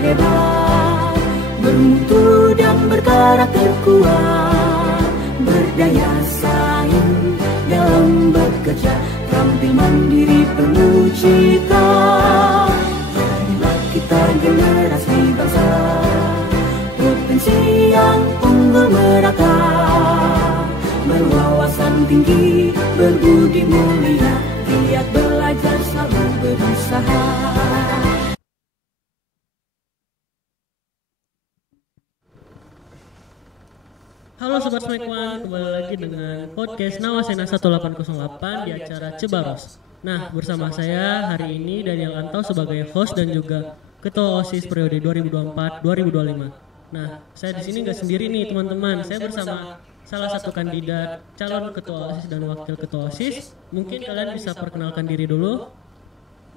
hebat, bermutu dan berkarakter kuat, berdaya saing dalam bekerja, terampil mandiri penuh cita. Inilah kita generasi bangsa, potensi yang unggul merata, berwawasan tinggi, berbudi mulia, giat belajar selalu berusaha. Halo Sobat Smekwan, kembali lagi dengan podcast Nawasena 1808 di acara Cebaros. Nah, bersama saya hari ini Daniel Antau sebagai host dan juga Ketua OSIS periode 2024-2025. Nah, saya di sini nggak sendiri nih teman-teman, saya bersama salah satu kandidat calon Ketua OSIS dan Wakil Ketua OSIS. Mungkin kalian bisa perkenalkan diri dulu.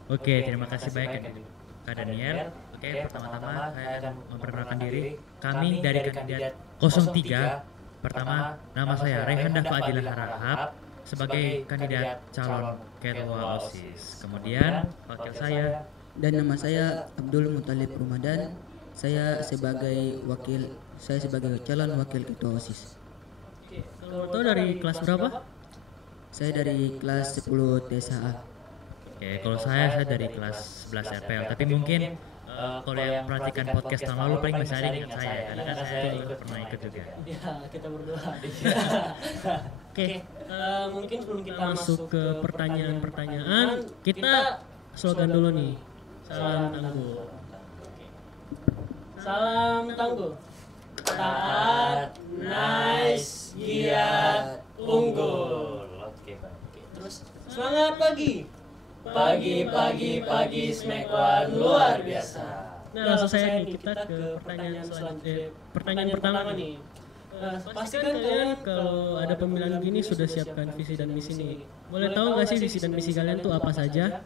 Oke, terima kasih banyak Kak Daniel. Oke, pertama-tama saya akan memperkenalkan diri. Kami dari kandidat 03. Pertama, nama saya Rehan Dafa Adilah Harahap sebagai kandidat calon Ketua OSIS. Kemudian wakil saya dan nama saya Abdul Muthalib Ramadan. Saya sebagai calon wakil ketua OSIS. Kalau tahu dari kelas berapa? Saya dari kelas 10 TSA. Oke, kalau saya dari kelas 11 RPL. Tapi mungkin kalau yang perhatikan podcast tahun lalu paling besar ingat saya, karena kan saya ikut pernah ikut juga. Ya, kita berdua. Oke, mungkin sebelum kita masuk ke pertanyaan-pertanyaan, kita slogan dulu nih. Salam tangguh. Salam tangguh. Taat, nice, giat, unggul. Oke. Terus semangat pagi. Pagi Smekwan luar biasa. Nah, langsung saya nih kita ke pertanyaan selanjutnya. Pertanyaan pertama nih. Pastikan kalian kalau ada pemilihan gini sudah siapkan visi dan misi nih. Boleh tahu nggak sih visi dan misi kalian tuh apa saja?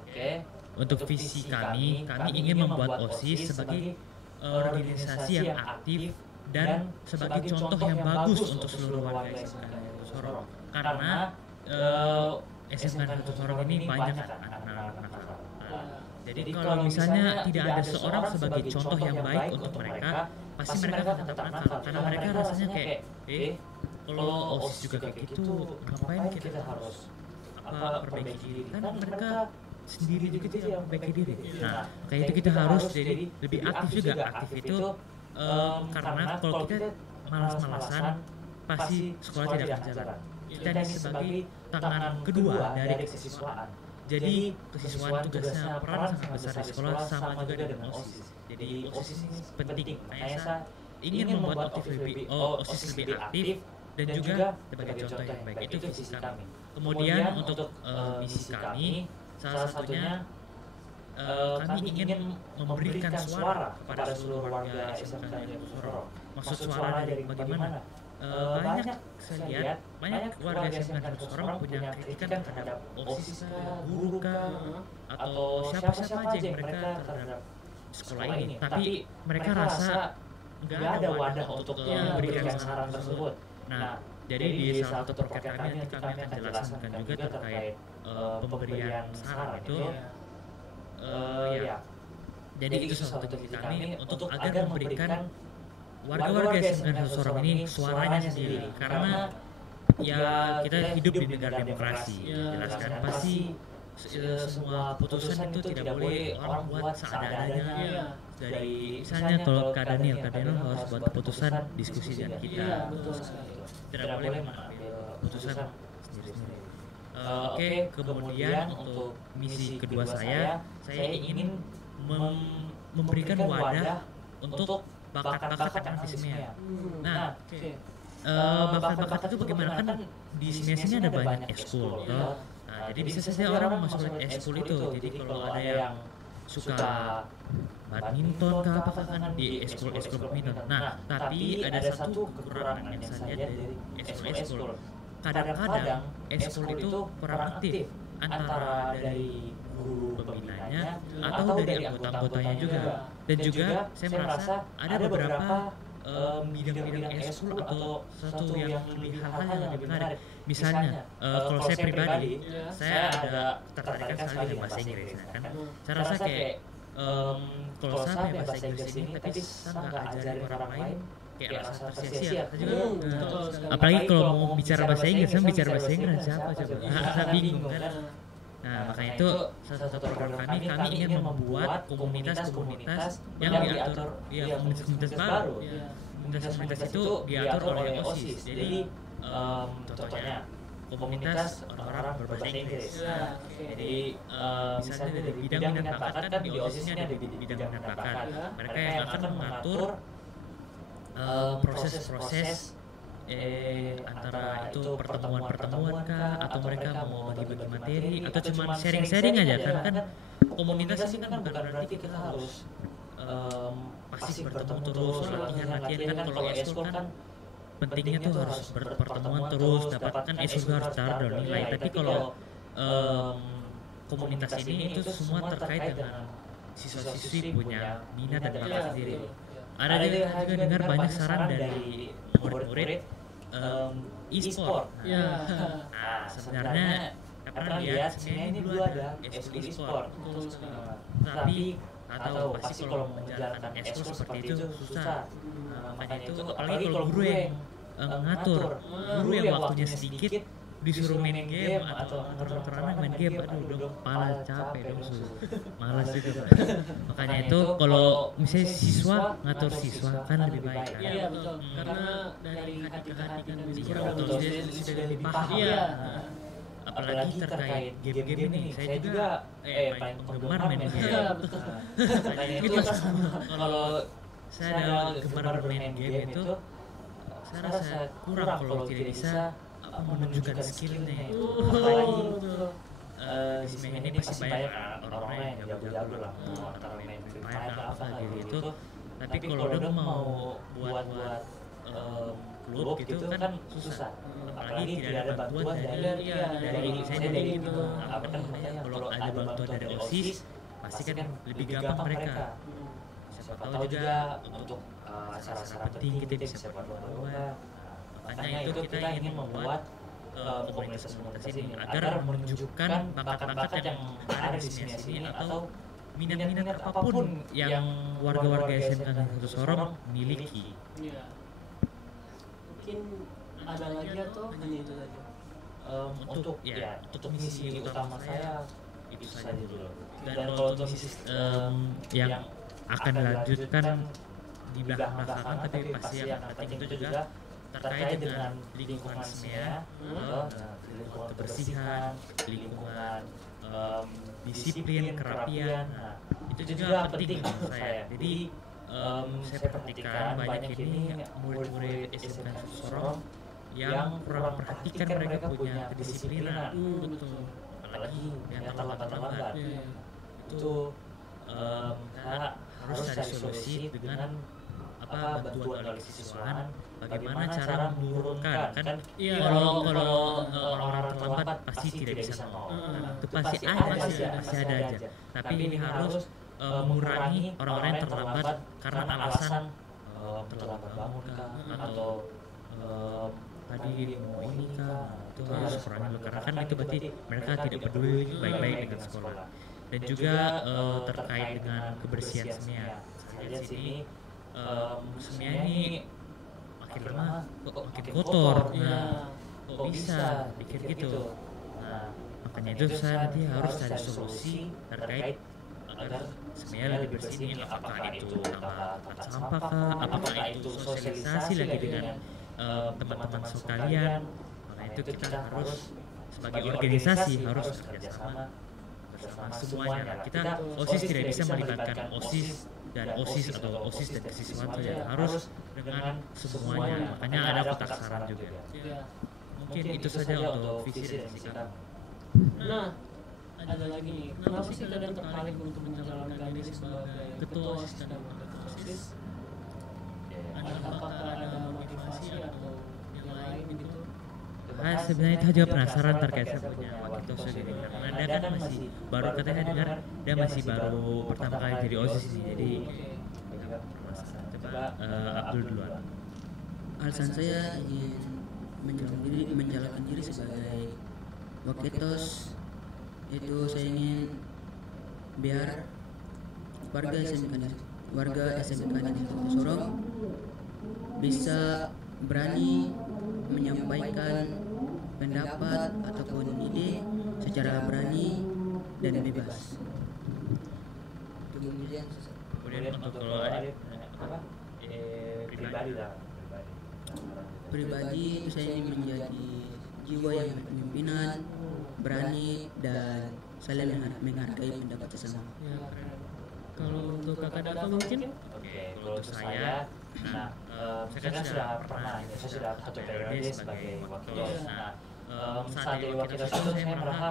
Oke. Untuk visi kami ingin membuat OSIS sebagai organisasi yang aktif dan sebagai contoh yang bagus untuk seluruh warga SMK Negeri Sorong. Karena SMK Negeri Sorong ini banyak anak-anak nakal. Jadi kalau misalnya tidak ada seorang sebagai contoh yang baik untuk mereka, pasti mereka akan tetap nakal. Karena mereka rasanya kayak, kalau OSIS juga kayak gitu, ngapain kita harus perbaiki diri? Kan mereka sendiri juga tidak memperbaiki diri. Nah, kayak itu kita harus jadi lebih aktif juga. Aktif itu karena kalau kita malas-malasan, pasti sekolah tidak akan jalan. Kita ini sebagai tangan kedua dari kesiswaan. Jadi kesiswaan tugasnya peran sangat besar di sekolah, sama juga dengan OSIS. Jadi OSIS ini penting. Saya ingin membuat OSIS lebih aktif dan juga sebagai contoh yang baik. Itu visi kami. Kemudian untuk misi kami, salah satunya kami ingin memberikan suara kepada seluruh warga SMK Negeri Sorong. Maksud suara dari bagaimana? Banyak saya lihat banyak warga SMK Negeri Sorong punya kritikan terhadap OSIS, guru atau siapa-siapa aja yang mereka terhadap sekolah ini. Tapi mereka rasa nggak ada wadah untuk memberikan saran tersebut. Nah, jadi di salah satu proker kami nanti kami akan jelaskan juga terkait pemberian saran itu. Jadi itu salah satu visi kami untuk agar memberikan warga-warga SMK Negeri Sorong ini suaranya sendiri, karena ya kita hidup di negara demokrasi. Jelaskan pasti semua keputusan itu tidak boleh orang buat seadanya. Dari misalnya kalau Kak Daniel harus buat keputusan diskusi dengan kita, tidak boleh mengambil keputusan sendiri-sendiri. Oke, kemudian untuk misi kedua saya ingin memberikan wadah untuk bakat-bakat anak di SMEA. Nah, bakat-bakat itu bagaimana, kan di SMEA sini ada banyak ekskul. Nah, jadi bisa saja orang masuk ekskul itu. Jadi kalau ada yang suka badminton apakah kan di ekskul badminton. Nah, tapi ada satu kekurangan yang saya lihat dari ekskul. Kadang-kadang ekskul itu kurang aktif, antara dari guru pembinanya atau dari anggota-anggotanya juga. Dan juga saya merasa ada beberapa bidang-bidang ekskul atau satu yang lebih hal-hal yang lebih menarik. Misalnya kalau saya pribadi, saya ada tertarikan sekali dengan bahasa Inggris, kan. Saya rasa kayak kalau saya punya bahasa Inggris ini tapi saya nggak ajarin orang lain kayak alasan tersia-sia saya juga apalagi kalau mau bicara bahasa Inggris saya bicara bahasa Inggris siapa coba saya bingung kan. Nah makanya itu salah satu program kami ingin membuat komunitas-komunitas yang diatur komunitas baru. Komunitas itu diatur oleh OSIS. Jadi contohnya komunitas orang-orang berbahasa Inggris. Jadi misalnya dari bidang minat bakat kan di OSIS-nya ada bidang minat bakat. Mereka yang akan mengatur proses-proses antara itu pertemuan kah atau mereka mau bagi-bagi materi atau cuma sharing-sharing aja kan komunitas ini kan bukan berarti kita harus pasti bertemu terus latihan kan kalau eskul kan pentingnya tuh harus pertemuan terus dapatkan eskul harus taruh nilai tapi kalau komunitas ini itu semua terkait dengan siswa-siswi punya minat dan bakat sendiri. Ada juga dengar banyak saran dari murid-murid e-sport. Nah, sebenarnya pernah lihat sebenarnya ini dulu ada eskul e-sport. Tapi atau pasti kalau menjalankan eskul seperti itu susah. Makanya itu apalagi kalau guru yang ngatur, guru yang waktunya sedikit disuruh main game atau ngatur anak main game, aduh dong malas capek dong malas itu. Makanya itu kalau misalnya siswa ngatur siswa kan lebih baik kan. Iya betul. Karena dari hati ke hati kan siswa betul sudah lebih paham. Iya. Apalagi terkait game-game ini, saya juga paling penggemar main game. Gitu. Kalau saya ada gemar bermain game itu, saya rasa kurang kalau tidak bisa menunjukkan skillnya. Apalagi di sini ini pasti banyak orang-orang yang jago-jago lah, antara main Free Fire apa gitu. Tapi kalau udah mau buat klub gitu kan susah. Apalagi tidak ada bantuan dari saya dari gitu. Apa kan kalau ada bantuan dari OSIS pasti kan lebih gampang mereka. Siapa tahu juga untuk acara-acara penting kita bisa buat. Makanya itu kita ingin membuat komunitas-komunitas ini agar menunjukkan bakat-bakat yang ada di sini atau minat-minat apapun yang warga-warga SMK Satu Sorong miliki. Mungkin ada lagi atau hanya itu saja? Untuk misi utama saya itu saja dulu. Dan kalau untuk misi yang akan dilanjutkan di belakang tapi pasti yang penting itu juga terkait dengan lingkungan SMEA, lingkungan kebersihan, lingkungan disiplin, kerapian. Itu juga penting menurut saya. Jadi saya perhatikan banyak ini murid-murid SMK Sorong yang kurang perhatikan mereka punya kedisiplinan. Betul. Apalagi yang terlambat. Itu harus cari solusi dengan bantuan oleh kesiswaan. Bagaimana cara menurunkan kan? Kalau orang-orang terlambat pasti tidak bisa ngomong. Itu pasti ada aja. Tapi ini harus mengurangi orang-orang yang terlambat karena alasan terlambat bangun kah atau tadi mau ini kah, itu harus kurangi dulu karena kan itu berarti mereka tidak peduli baik-baik dengan sekolah. Dan juga terkait dengan kebersihan SMEA. Saya lihat sini SMEA ini makin lama kok makin kotor. Kok bisa pikir gitu. Makanya itu saya nanti harus cari solusi terkait agar SMEA lebih bersih ini. Apakah itu tambah sampah kah? Apakah itu sosialisasi lagi dengan teman-teman sekalian? Makanya itu kita harus sebagai organisasi harus bekerjasama bersama semuanya. Kita OSIS tidak bisa melibatkan OSIS dan OSIS atau OSIS dan kesiswaan saja, harus dengan semuanya. Makanya ada kotak saran juga. Mungkin itu saja untuk visi dan misi kami. Nah, ada lagi nih. Kenapa sih kalian tertarik untuk menjalankan ini sebagai ketua OSIS dan anggota OSIS? Apakah ada motivasi atau yang lain gitu? Sebenarnya itu juga penasaran terkait saya punya waktu itu sendiri karena dia kan masih baru, katanya dengar dia masih baru pertama kali jadi OSIS nih, jadi penasaran. Coba Abdul duluan. Alasan saya ingin menjalankan diri sebagai waketos itu saya ingin biar warga SMK Negeri Kota Sorong bisa berani menyampaikan pendapat ataupun ide secara berani dan bebas. Kemudian untuk kalau ada pribadi saya ingin menjadi jiwa yang berkepemimpinan, berani dan saling menghargai pendapat sesama. Ya, keren. Kalau untuk kakak Dava mungkin? Oke, kalau untuk saya, saya kan sudah pernah, saya sudah satu periode sebagai wakil. Saat jadi wakil itu saya merasa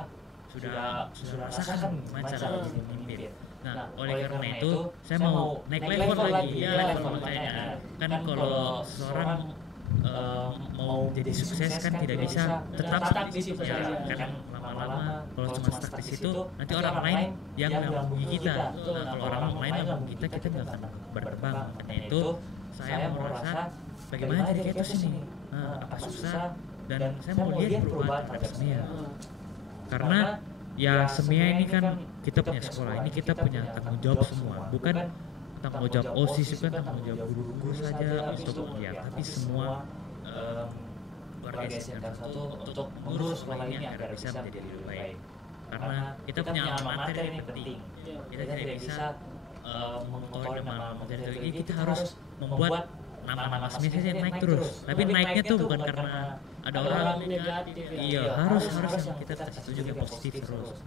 sudah merasakan gimana cara jadi pemimpin. Nah, oleh karena itu saya mau naik level lagi, ya level makanya. Kan kalau seorang mau jadi sukses kan tidak bisa tetap stuck di situ saja. Kan lama-lama kalau cuma stuck di situ, nanti orang lain yang mengganggu kita. Nah, kalau orang lain yang mengganggu kita nggak akan berkembang. Karena itu saya merasa bagaimana jadi kayak itu sini, apa susah, dan saya mau lihat perubahan terhadap SMIA. Karena ya SMIA ini kan kita punya sekolah, ini kita punya tanggung jawab semua, bukan tanggung jawab OSIS, bukan tanggung jawab guru-guru saja untuk ya, tapi semua warga SMK 1 untuk mengurus sekolah ini agar bisa menjadi lebih baik. Karena kita punya alma mater yang penting, kita tidak bisa mengotori nama mater ini, kita harus membuat nama-nama SMIA saja naik terus. Tapi naiknya tuh bukan karena ada orang negatif. Iya, harus yang kita kasih tunjuk yang positif terus.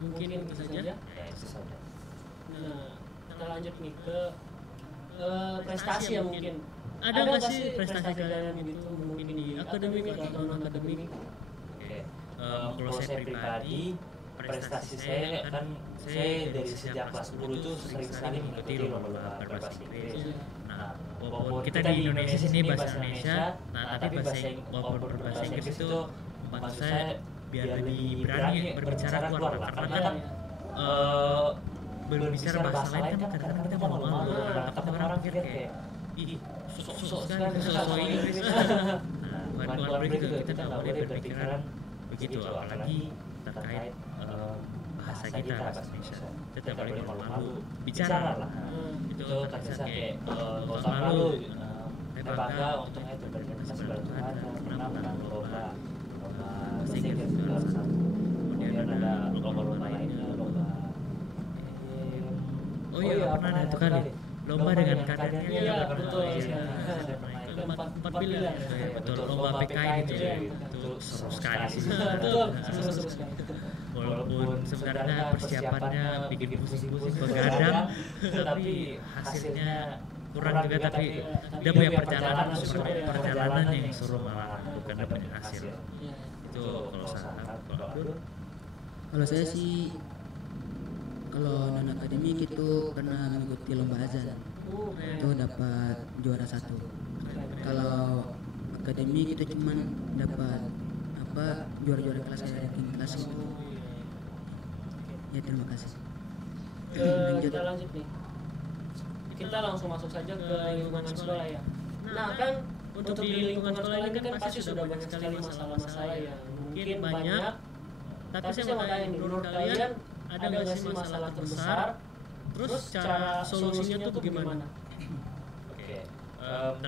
Mungkin itu saja. Ya, itu saja. Nah, kita lanjut nih ke prestasi ya mungkin. Ada nggak sih prestasi kalian gitu mungkin di akademik atau non akademik? Oke, kalau saya pribadi, prestasi saya kan saya dari sejak kelas 10 itu sering sekali mengikuti lomba berbahasa Inggris. Nah, walaupun kita di Indonesia sini bahasa Indonesia, nah tapi walaupun berbahasa Inggris itu membantu saya biar lebih berani berbicara keluar, karena kan berbicara bahasa lain kan kadang-kadang kita malu-malu, takut orang pikir kayak ih sok sekali sok Inggris. Nah, luar negeri juga kita nggak boleh berpikiran begitu, apalagi terkait bahasa kita, bahasa Indonesia. Kita tidak boleh malu-malu bicara lah. Itu terkesan kayak nggak usah malu. Saya bangga untuk itu berprestasi sebelah Tuhan pernah menang lomba bahasa Inggris juara 1. Kemudian ada lomba-lomba lainnya, lomba oh iya pernah ada itu kali lomba dengan kadernya. Iya betul. Empat pilihan. Betul, lomba PKI itu seru sekali sih. Walaupun sebenarnya persiapannya bikin pusing-pusing begadang, tapi hasilnya kurang juga. Tapi dia punya perjalanan yang seru malah, bukan dia punya hasil. Itu kalau saya. Kalau saya sih, kalau non akademik itu pernah mengikuti lomba azan, itu dapat juara 1. Kalau akademik itu cuman dapat juara-juara kelas kayak ranking kelas itu. Ya terima kasih. Kita lanjut nih. Kita langsung masuk saja ke lingkungan sekolah ya. Nah kan untuk di lingkungan sekolah ini kan pasti sudah banyak sekali masalah-masalah yang mungkin banyak. Tapi saya mau tanya nih, menurut kalian ada nggak sih masalah terbesar? Terus cara solusinya tuh gimana? Oke,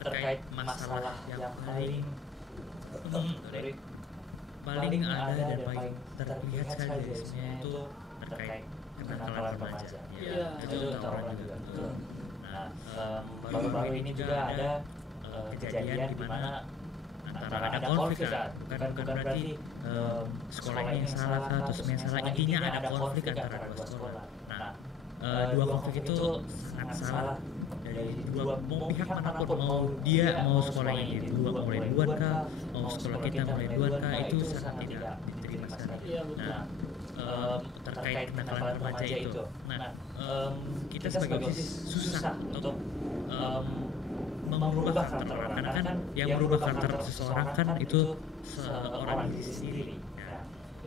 terkait masalah yang paling ada dan paling terlihat sekali dari semuanya itu terkait kenakalan remaja. Ya, itu tahu juga. Nah, baru-baru ini juga ada kejadian di mana antara ada konflik kan, bukan berarti sekolah ini yang salah atau semuanya salah, intinya ada konflik antara dua sekolah. Nah, dua konflik itu sangat salah dari dua pihak manapun, mau sekolah ini mulai duluan kah, mau sekolah kita mulai duluan kah, itu sangat tidak diterima sekali. Nah, terkait kenakalan remaja itu, kita sebagai OSIS susah untuk mengubah karakter orang, karena kan yang merubah karakter seseorang kan itu seorang diri sendiri.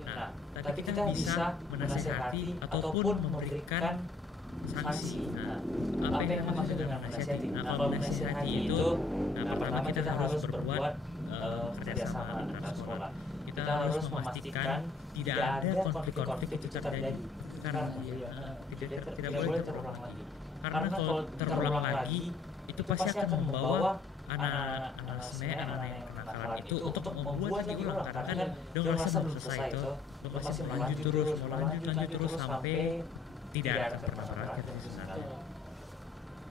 Nah, tapi kita bisa menasihati ataupun memberikan sanksi. Nah, apa yang maksud dengan menasihati? Nah, kalau menasihati itu, pertama kita harus berbuat kerjasama antara sekolah. Kita harus memastikan tidak ada konflik-konflik itu terjadi. karena tidak boleh terulang lagi. Karena kalau terulang lagi itu pasti akan membawa anak-anak sebenarnya anak-anak yang kenakalan itu untuk membuat diulang, karena kan dia ngerasa belum selesai itu, dia pasti mau lanjut terus sampai tidak akan pernah berakhir sebenarnya.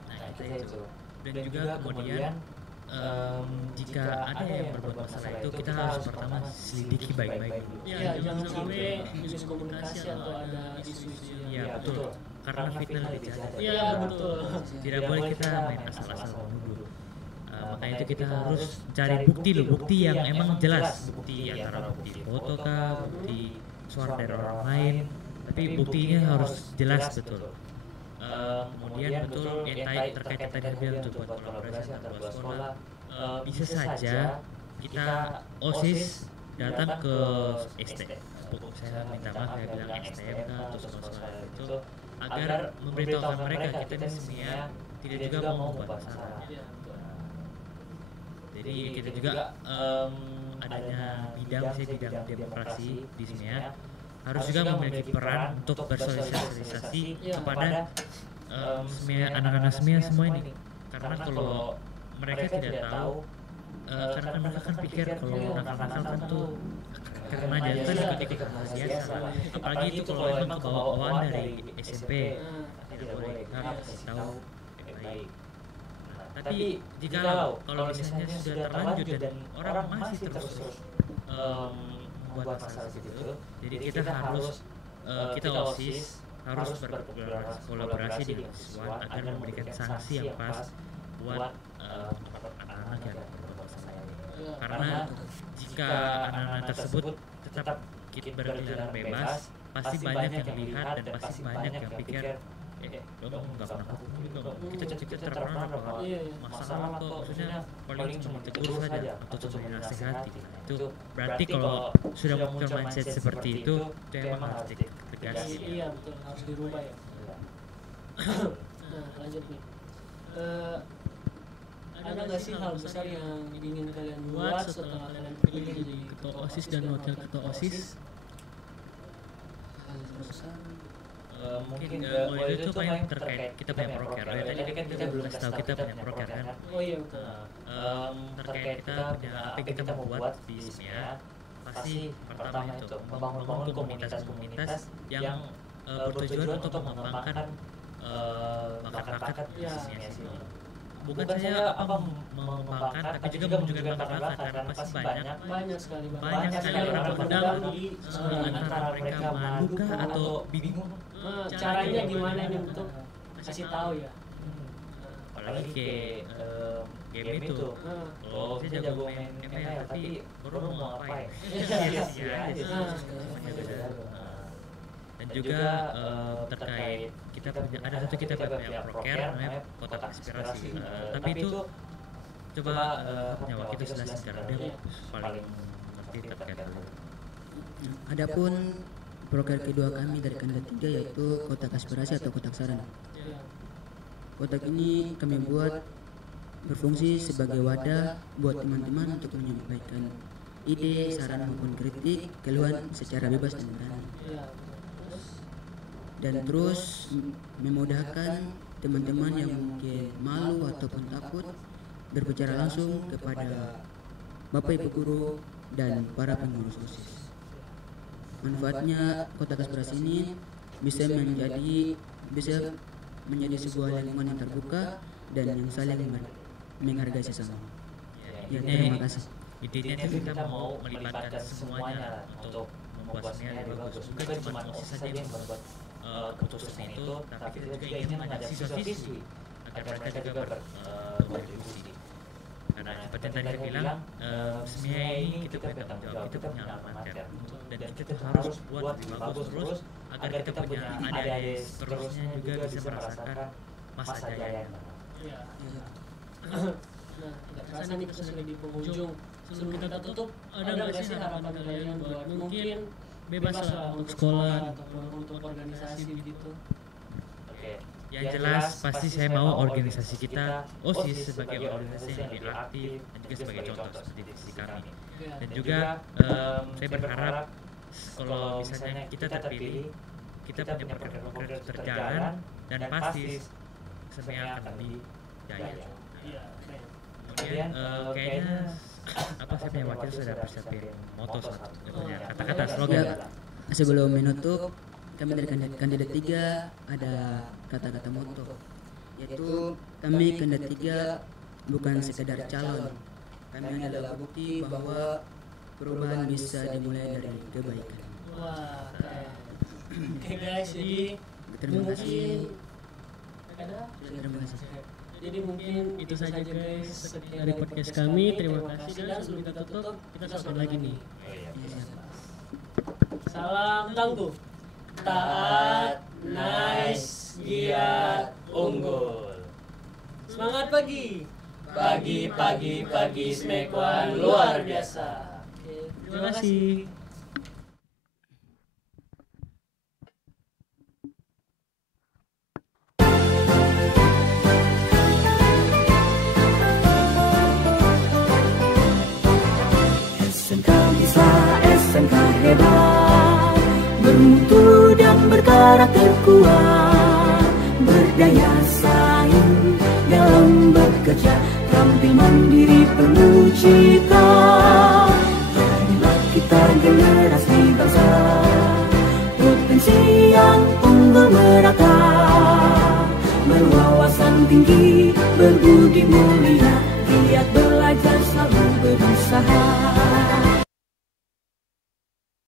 Nah itu. Dan juga kemudian jika ada yang berbuat masalah itu, kita harus pertama selidiki baik-baik dulu. Ya, jangan sampai miskomunikasi atau ada isu-isu. Iya betul, karena fitnah lebih jahat. Iya betul. Tidak boleh kita main asal-asal menuduh. Makanya itu kita harus cari bukti yang emang jelas, bukti antara bukti foto kah, bukti suara dari orang lain, tapi buktinya harus jelas betul. Kemudian betul yang terkait tadi bilang untuk buat kolaborasi antar dua sekolah, bisa saja kita OSIS datang ke ST. Saya minta maaf, saya bilang STM atau sekolah itu agar memberitahukan mereka kita ini sebenarnya tidak juga mau membuat masalah. Jadi kita juga adanya bidang demokrasi di SMEA harus juga memiliki peran untuk bersosialisasi kepada anak-anak SMEA semua ini. Karena kalau mereka tidak tahu, karena mereka kan pikir kalau nakal-nakal kan tuh karena aja kan ikut-ikut biasa. Apalagi itu kalau memang kebawa-bawaan dari SMP, tidak boleh, kita harus tahu baik. Tapi jika kalau misalnya sudah terlanjut dan orang masih terus membuat masalah seperti itu, jadi kita harus kita OSIS harus berkolaborasi dengan siswa agar memberikan sanksi yang pas buat anak-anak yang berbuat masalah ini. Karena jika anak-anak tersebut tetap berkeliaran bebas, pasti banyak yang lihat dan pasti banyak yang pikir lo nggak pernah hukum juga, kita terpernah apa masalah kok, maksudnya paling cuma tegur saja atau cuma dinasihati. Itu berarti kalau sudah muncul mindset seperti itu emang harus ditegas. Iya betul, harus dirubah ya. Nah lanjut nih, ada nggak sih hal besar yang ingin kalian buat setelah kalian pilih jadi ketua OSIS dan wakil ketua OSIS? Hal besar Mungkin kalau itu paling terkait kita punya proker. Tadi kan kita belum kasih tahu kita punya proker kan. Oh iya betul. Terkait kita punya apa yang kita mau buat di SMEA, pasti pertama itu membangun komunitas-komunitas yang bertujuan untuk mengembangkan bakat-bakat di SMEA sini. Bukan saja mengembangkan, tapi juga menunjukkan bakat-bakat, karena pasti banyak sekali orang berkendang antara mereka malu kah atau bingung caranya gimana ini untuk kasih tahu ya. Apalagi kayak game itu, saya jago main ML tapi baru mau ngapain? Dan juga terkait kita punya proker namanya kotak aspirasi, tapi itu coba punya wakil itu jelasin karena dia paling ngerti terkait hal itu. Adapun proker kedua kami dari kandidat 3 yaitu kotak aspirasi atau kotak saran. Kotak ini kami buat berfungsi sebagai wadah buat teman-teman untuk menyampaikan ide, saran maupun kritik, keluhan secara bebas dan berani. Dan terus memudahkan teman-teman yang mungkin malu ataupun takut berbicara langsung kepada Bapak Ibu Guru dan para pengurus OSIS. Manfaatnya kotak aspirasi ini bisa menjadi sebuah lingkungan yang terbuka dan yang saling menghargai sesama. Ya, terima kasih. Intinya kita mau melibatkan semuanya untuk membuat SMEA lebih bagus. Bukan cuma OSIS saja yang membuat keputusan itu, tapi kita juga ingin mengajak siswa-siswi agar mereka juga berkontribusi. Karena seperti yang tadi saya bilang, SMEA ini kita punya tanggung jawab, kita punya amanat ya, dan kita harus buat lebih bagus terus agar kita punya adik-adik seterusnya juga bisa merasakan masa jayanya. Nah, nggak terasa nih kita sudah di penghujung. Sebelum kita tutup, ada nggak sih harapan kalian buat mungkin bebas lah untuk sekolah ataupun untuk organisasi begitu? Yang jelas pasti saya mau organisasi kita OSIS sebagai organisasi yang lebih aktif dan juga sebagai contoh seperti divisi kami. Dan juga saya berharap kalau misalnya kita terpilih, kita punya program berjalan dan pasti semuanya akan lebih jaya. Kemudian kayaknya apa saya punya wakil sudah persiapin moto kata-kata slogan. Sebelum menutup, kami dari kandidat 3 ada kata-kata moto, yaitu kami kandidat 3 bukan sekedar calon, kami adalah bukti bahwa perubahan bisa dimulai dari kebaikan. Wah, oke guys, jadi Terima kasih. ada. Terima kasih. Jadi mungkin itu saja guys dari podcast kami. Terima kasih, dan sebelum kita tutup kita sambut lagi nih. Salam tangguh, taat, nice, giat, unggul. Semangat pagi. Pagi Smekwan luar biasa. Oke, terima kasih. SMK bisa, SMK hebat, bermutu dan berkarakter kuat, berdaya saing dalam bekerja, tampil mandiri penuh cita. Inilah kita generasi bangsa, potensi yang unggul merata, berwawasan tinggi, berbudi mulia,